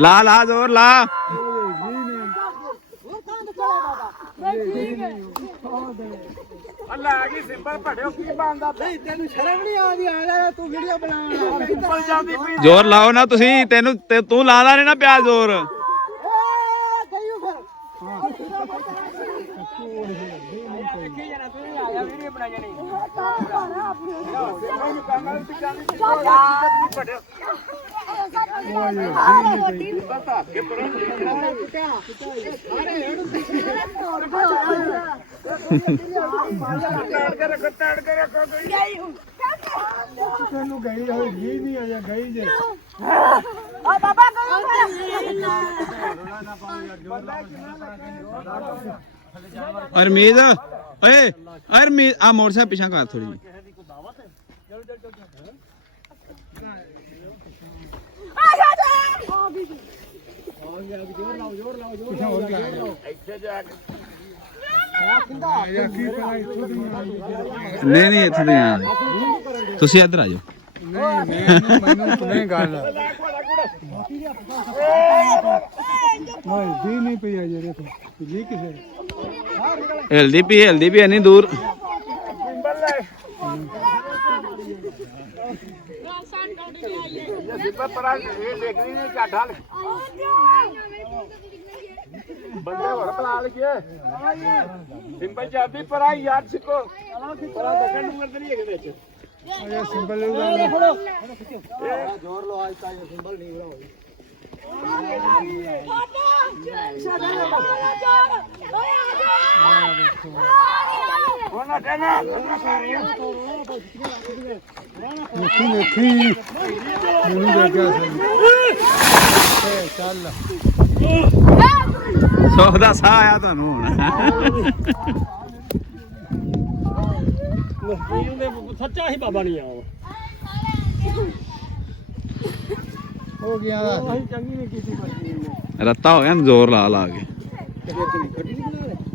ਲਾ ਲਾ ਜ਼ੋਰ ਲਾ ਅੱਲਾ ਆ ਗਈ ਸਿੰਪਲ ਭੜਿਓ ਕੀ ਬਣਦਾ ਨਹੀਂ ਤੈਨੂੰ ਸ਼ਰਮ ਨਹੀਂ ਆਉਂਦੀ ਆ ਤੂੰ ਵੀਡੀਓ ਬਣਾਉਣਾ ਸਿੰਪਲ ਜਾਂਦੀ ਪਈ ਜ਼ੋਰ ਲਾਓ ਨਾ ਤੁਸੀਂ ਤੈਨੂੰ ਤੂੰ ਲਾਦਾ ਨਹੀਂ ਨਾ ਪਿਆ ਜ਼ੋਰ ਵੀਡੀਓ ਬਣਾ ਜਾਣੀ ਤੈਨੂੰ ਗਈ ਹੋਈ ਜੀ ਨਹੀਂ ਆਇਆ ਗਈ ਜੇ ਆ ਬਾਬਾ ਅਰਮੀਦ ਓਏ ਅਰਮੀਦ ਆ ਮੋਟਰਸਾਈਕਲ ਪਿਛਾ ਕਰ ਥੋੜੀ ਨਹੀਂ ਨਹੀਂ ਇੱਥੇ ਨਹੀਂ ਤੁਸੀਂ ਇੱਧਰ ਆ ਜਾਓ ਨਹੀਂ ਗੱਲ ਜੀ ਨਹੀਂ ਪਈ ਆ ਜਿਹੜੇ ਜੀ ਕਿਸੇ ਹਿਲਦੀ ਪਈ ਇੰਨੀ ਦੂਰ ਬੰਦੇ ਹੋਰ ਬਣਾ ਲਈਏ ਸਿੰਪਲ ਜਾਂਦੀ ਪਰ ਆ ਯਾਰ ਸਿੱਕੋ ਪਰਾ ਦੱਸਣ ਨੂੰ ਕਰਦੇ ਨਹੀਂ ਹੈਗੇ ਵਿੱਚ ਇਹ ਸਿੰਪਲ ਜ਼ੋਰ ਲਓ ਅੱਜ ਤਾਂ ਸਿੰਪਲ ਨਹੀਂ ਹੋ ਚੱਲ ਸੁੱਖ ਦਾ ਸਾਹ ਆਇਆ ਤੁਹਾਨੂੰ ਹੁਣ ਸੱਚਾ ਹੀ ਬਾਬਾ ਨਹੀਂ ਆਇਆ ਹੋ ਗਿਆ ਅਸੀਂ ਚੰਗੀ ਨਹੀਂ ਕੀਤੀ ਰੱਤਾ ਹੋ ਗਿਆ ਜ਼ੋਰ ਲਾ ਲਾ ਕੇ ਗੱਡੀ ਨਹੀਂ ਬਣਾ